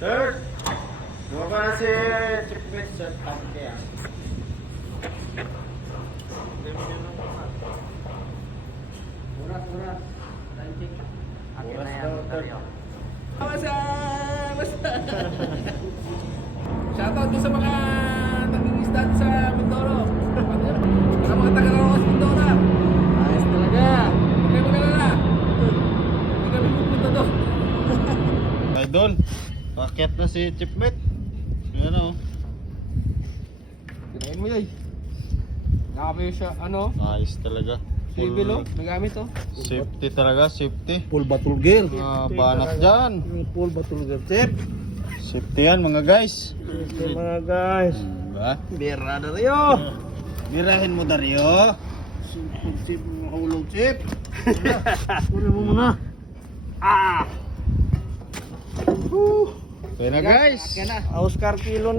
Third. Dua si Chipmate sa tangke. Murah. Tangke. Akin na yan. Basta! Shoutout ko sa mga nag-i-stat sa Mindoro. Sa mga taga-Rocos Mindoro. Ayos talaga. Huwag kayo mag-alala. Hindi kami pupunta doon. Idol, paket na si Chipmate. Yan o. Kinain mo yay. Nakapay siya, ano? Ayos talaga. Civil oh, nagamit oh. Safety talaga, safety. Full battle gear. Banat dyan. Full battle gear. Chip. Safety yan mga guys. Okay, mga guys. Diba? Bira Dario. Birahin mo Dario. Chip, mahulog chip. Kunin mo muna. Okay na guys. Oscar kilo na.